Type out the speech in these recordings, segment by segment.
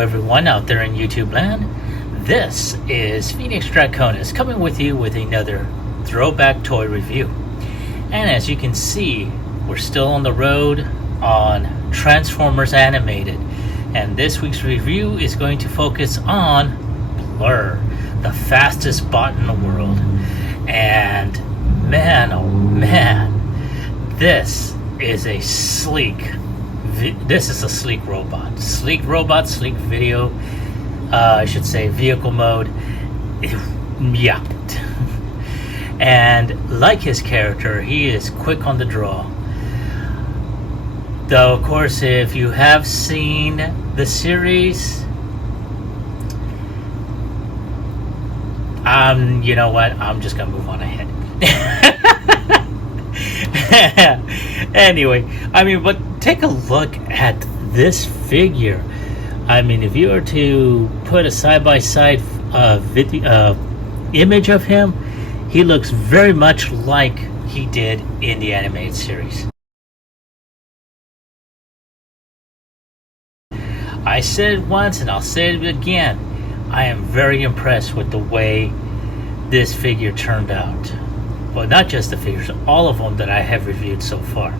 everyone out there in YouTube land. This is FEDEX Draconis coming with you with another throwback toy review. And as you can see, we're still on the road on Transformers Animated. And this week's review is going to focus on Blurr, the fastest bot in the world. And man, oh man, this is a sleek robot. Sleek robot, sleek video, I should say vehicle mode. Yeah. And like his character, he is quick on the draw. Though, of course, if you have seen the series, you know what? I'm just gonna move on ahead. Anyway, but take a look at this figure. If you were to put a side-by-side image of him, he looks very much like he did in the animated series. I said it once and I'll say it again. I am very impressed with the way this figure turned out. Well, not just the figures, all of them that I have reviewed so far.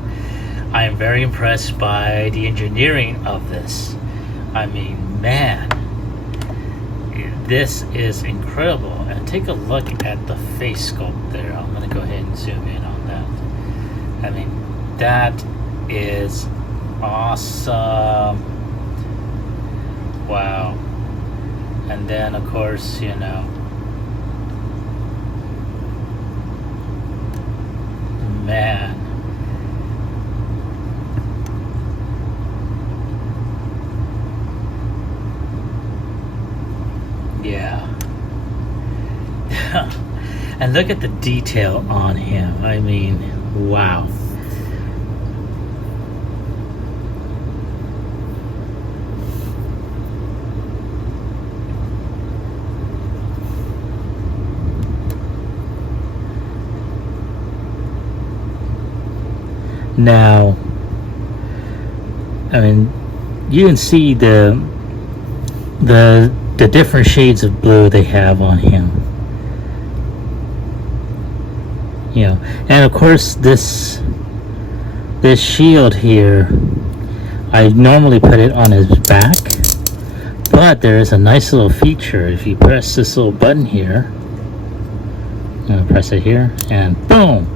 I am very impressed by the engineering of this. Man, this is incredible. And take a look at the face sculpt there. I'm going to go ahead and zoom in on that. That is awesome. Wow. And then, of course, man. Yeah. And look at the detail on him. Wow. Now, you can see the different shades of blue they have on him. And of course this shield here, I normally put it on his back, but there is a nice little feature. If you press this little button here, I'm gonna press it here, and boom,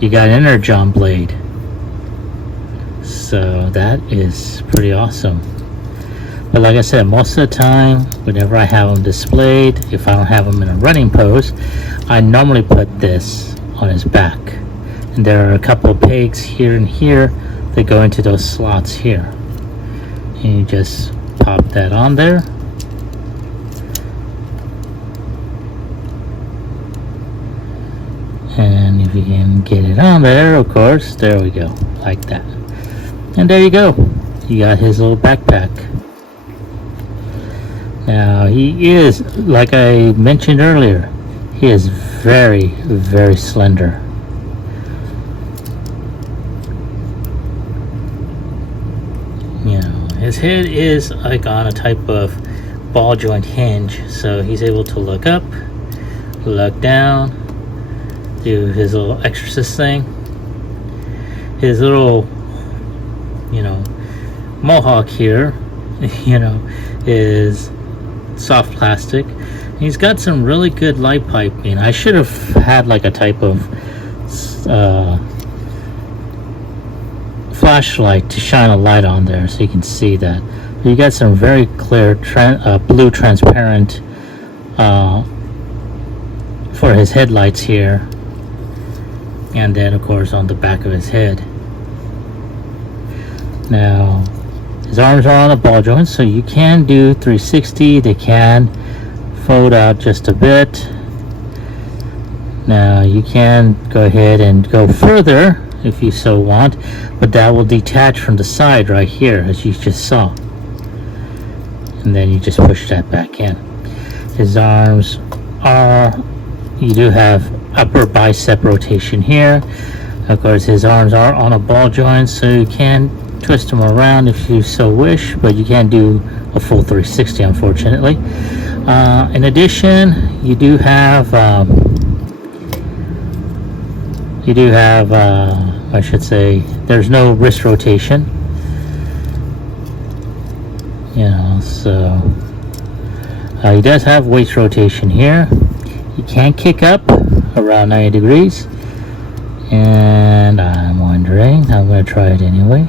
you got an energon blade. So that is pretty awesome. But like I said, most of the time, whenever I have them displayed, if I don't have them in a running pose, I normally put this on his back. And there are a couple of pegs here and here that go into those slots here. And you just pop that on there. And if you can get it on there, of course, there we go, like that. And there you go. You got his little backpack. Now, he is, like I mentioned earlier, he is very, very slender. His head is like on a type of ball joint hinge, so he's able to look up, look down, do his little exorcist thing. His little mohawk here is soft plastic. He's got some really good light piping. I should have had like a type of flashlight to shine a light on there so you can see that. You got some very clear blue transparent for his headlights here, and then of course on the back of his head. Now, his arms are on a ball joint, so you can do 360. They can fold out just a bit. Now, you can go ahead and go further if you so want, but that will detach from the side right here, as you just saw. And then you just push that back in. His arms are, you do have upper bicep rotation here. Of course, his arms are on a ball joint, so you can twist them around if you so wish, but you can't do a full 360, unfortunately. In addition, you do have I should say, there's no wrist rotation, you know, so he does have waist rotation here. He can kick up around 90 degrees, and I'm wondering, I'm going to try it anyway.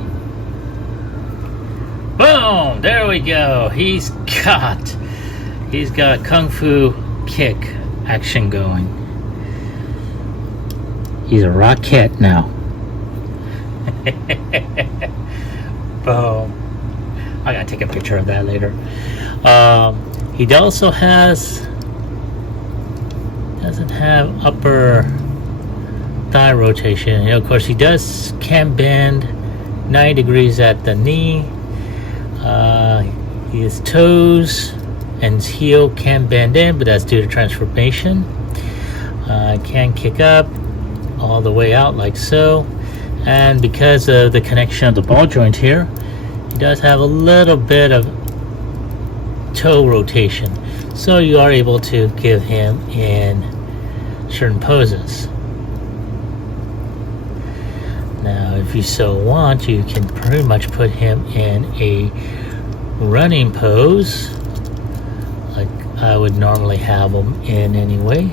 Boom! There we go. He's got Kung Fu kick action going. He's a rocket now. Boom. I gotta take a picture of that later. He also doesn't have upper thigh rotation. You know, of course, he can bend 90 degrees at the knee. His toes and his heel can bend in, but that's due to transformation. Can kick up all the way out like so, and because of the connection of the ball joint here, he does have a little bit of toe rotation, so you are able to give him in certain poses. Now if you so want, you can pretty much put him in a running pose like I would normally have him in anyway.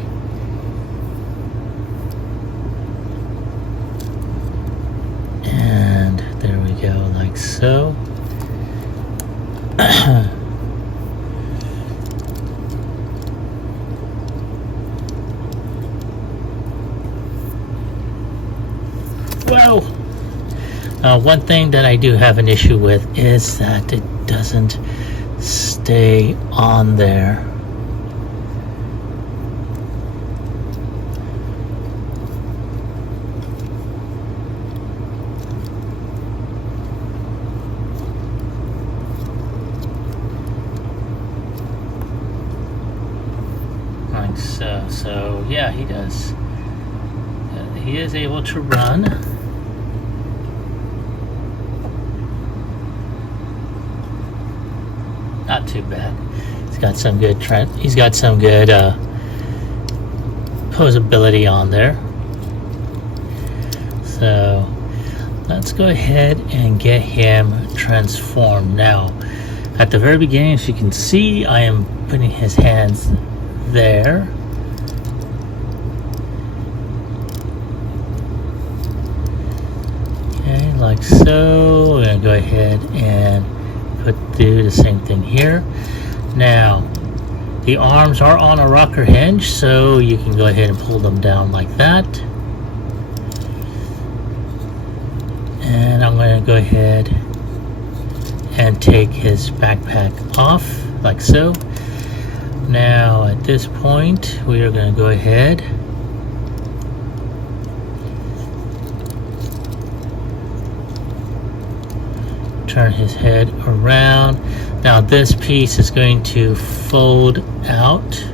And there we go, like so. Whoa! One thing that I do have an issue with is that it doesn't stay on there. Like so. So yeah, he does. He is able to run. Not too bad. He's got some good posability on there. So let's go ahead and get him transformed. Now at the very beginning, as you can see, I am putting his hands there. Okay, like so. We're gonna go ahead and do the same thing here. Now the arms are on a rocker hinge, so you can go ahead and pull them down like that. And I'm going to go ahead and take his backpack off like so. Now at this point, we are going to go ahead turn his head around. Now this piece is going to fold out.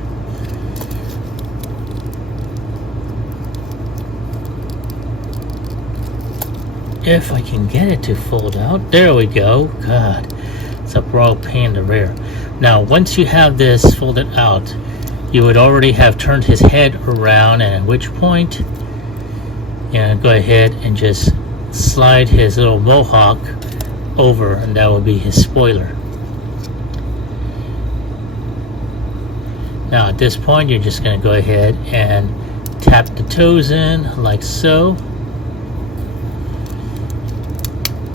If I can get it to fold out. There we go. God, it's a real pain in the rear. Now once you have this folded out, you would already have turned his head around, and at which point, go ahead and just slide his little mohawk over, and that will be his spoiler. Now at this point, you're just going to go ahead and tap the toes in like so,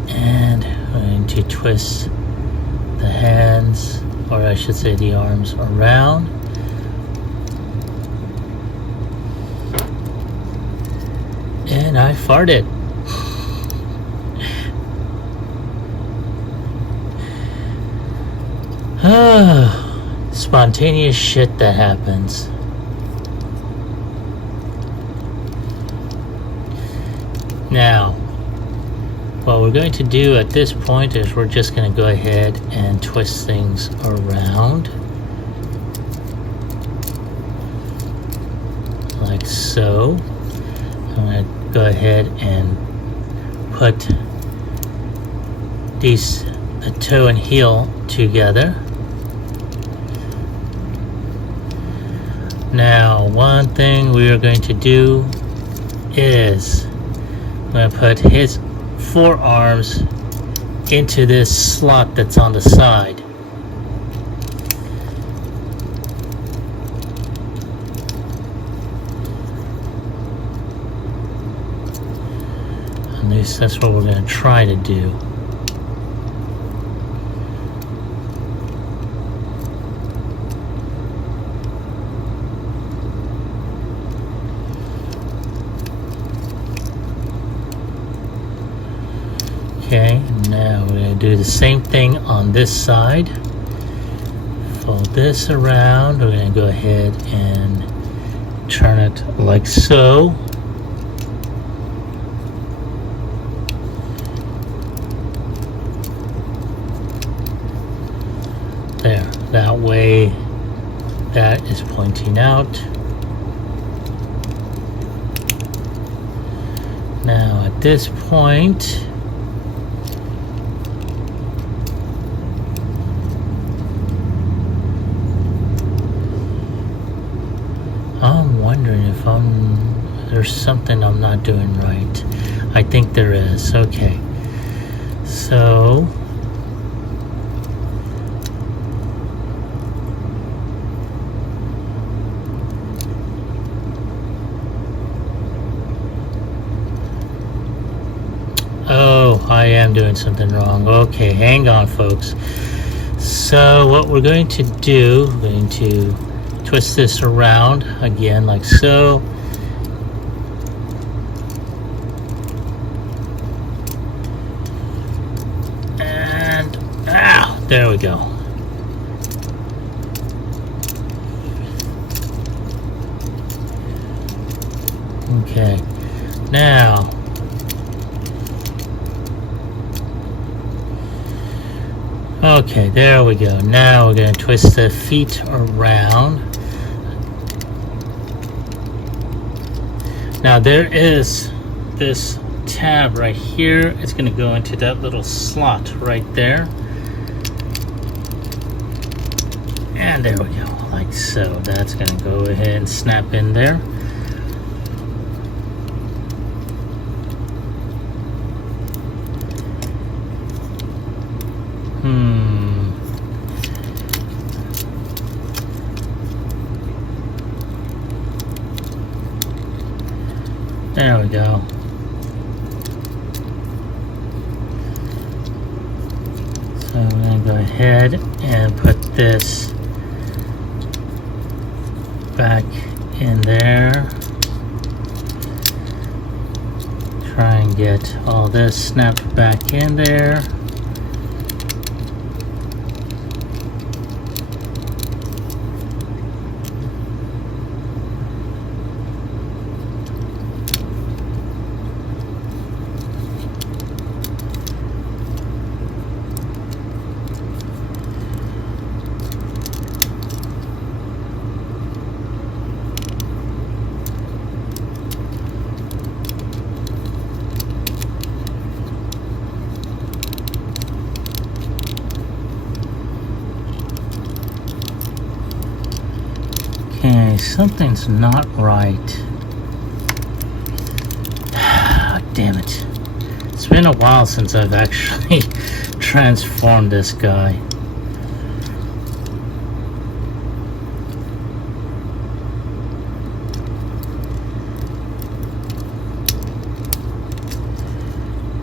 and I'm going to twist the hands, or I should say the arms, around. And I farted. Spontaneous shit that happens. Now, what we're going to do at this point is we're just going to go ahead and twist things around. Like so. I'm going to go ahead and put these the toe and heel together. Now, one thing we are going to do is I'm going to put his forearms into this slot that's on the side. At least that's what we're going to try to do. Okay, now we're going to do the same thing on this side. Fold this around. We're going to go ahead and turn it like so. There, that way that is pointing out. Now at this point, I'm wondering if there's something I'm not doing right. I think there is. Okay. So oh, I am doing something wrong. Okay, hang on, folks. So what we're going to do, we're going to twist this around again like so. And there we go. Okay, now okay, there we go. Now we're going to twist the feet around. Now there is this tab right here. It's going to go into that little slot right there. And there we go, like so. That's going to go ahead and snap in there. There we go. So I'm going to go ahead and put this back in there. Try and get all this snapped back in there. Okay, something's not right. Damn it. It's been a while since I've actually transformed this guy.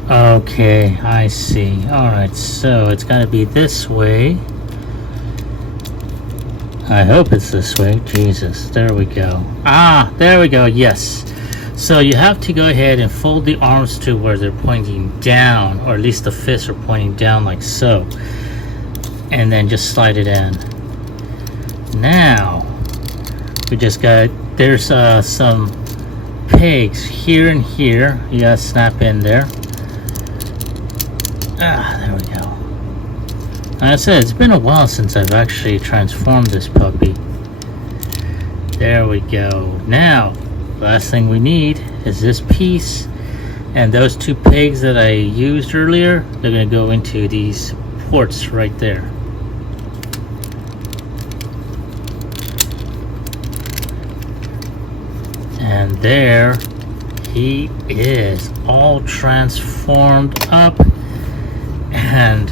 Okay, I see. Alright, so it's got to be this way. I hope it's this way. Jesus, there we go. Ah, there we go, yes. So you have to go ahead and fold the arms to where they're pointing down, or at least the fists are pointing down like so. And then just slide it in. Now, we just got, there's some pegs here and here. You gotta snap in there. Ah, there we go. Like I said, it's been a while since I've actually transformed this puppy. There we go. Now, last thing we need is this piece. And those two pegs that I used earlier, they're going to go into these ports right there. And there he is, all transformed up. And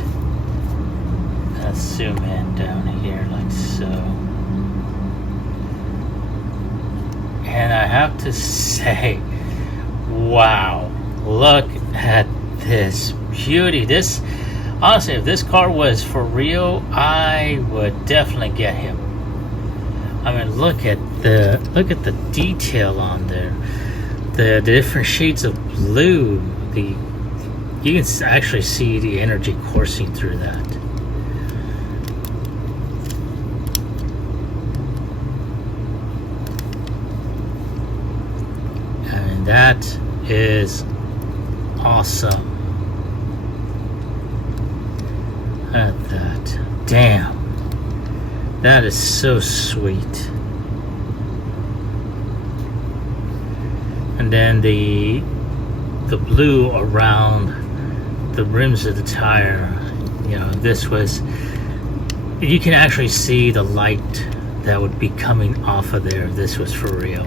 let's zoom in down here like so. And I have to say, wow, look at this beauty. This, honestly, if this car was for real, I would definitely get him. I mean, look at the detail on there, the different shades of blue. You can actually see the energy coursing through that. And that is awesome. Look at that. Damn. That is so sweet. And then the blue around the rims of the tire, you know, this was, you can actually see the light that would be coming off of there if this was for real.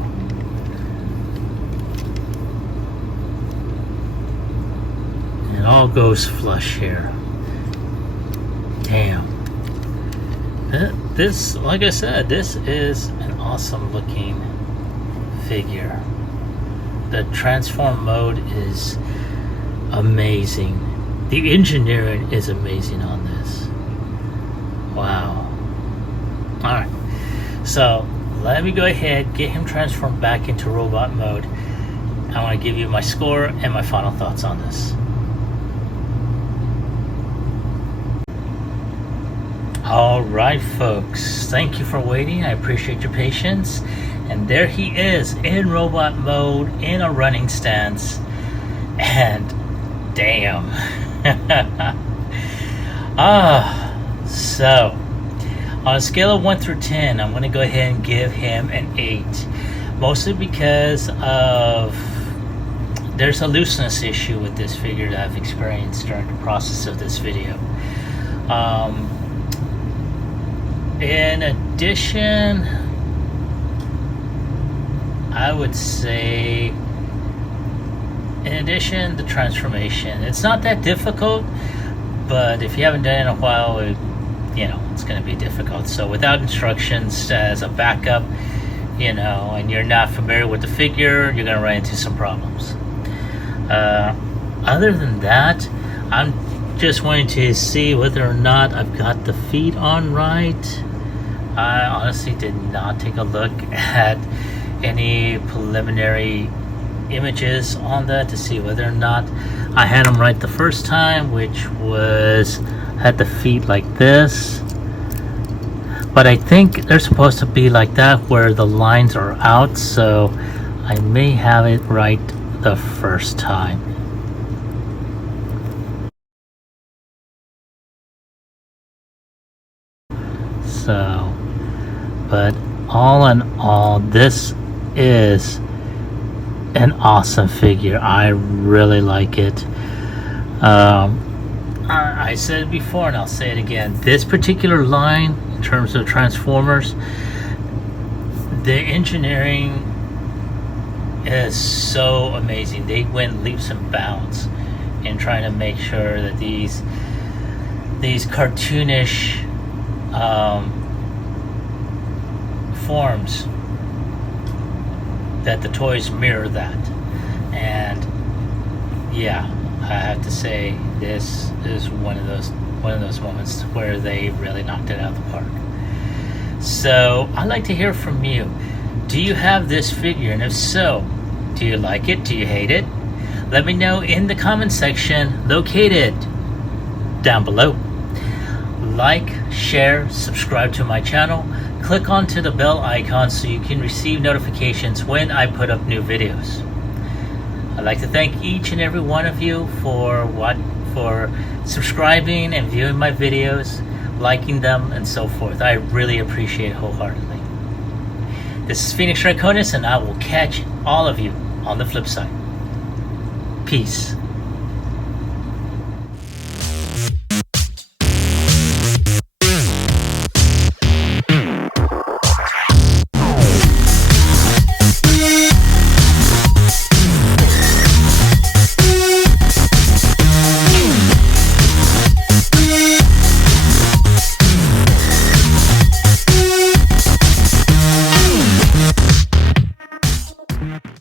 It all goes flush here. Damn. This, like I said, this is an awesome looking figure. The transform mode is amazing. The engineering is amazing on this. Wow. Alright, so let me go ahead, get him transformed back into robot mode. I want to give you my score and my final thoughts on this. Alright folks, thank you for waiting. I appreciate your patience. And there he is in robot mode, in a running stance. And damn. So on a scale of 1 through 10, I'm going to go ahead and give him an 8. Mostly because of there's a looseness issue with this figure that I've experienced during the process of this video. In addition, I would say, the transformation. It's not that difficult, but if you haven't done it in a while, it's going to be difficult. So without instructions as a backup, and you're not familiar with the figure, you're going to run into some problems. Other than that, I'm just wanting to see whether or not I've got the feet on right. I honestly did not take a look at any preliminary images on that to see whether or not I had them right the first time, which was had the feet like this. But I think they're supposed to be like that where the lines are out, so I may have it right the first time. So, but all in all, this is an awesome figure. I really like it. I said it before and I'll say it again. This particular line, in terms of Transformers, the engineering is so amazing. They went leaps and bounds in trying to make sure that these cartoonish forms, that the toys mirror that. And yeah, I have to say this is one of those moments where they really knocked it out of the park. So I'd like to hear from you. Do you have this figure? And if so, do you like it? Do you hate it? Let me know in the comment section located down below. Like, share, subscribe to my channel. Click onto the bell icon so you can receive notifications when I put up new videos. I'd like to thank each and every one of you for subscribing and viewing my videos, liking them, and so forth. I really appreciate it wholeheartedly. This is Phoenix Draconis, and I will catch all of you on the flip side. Peace.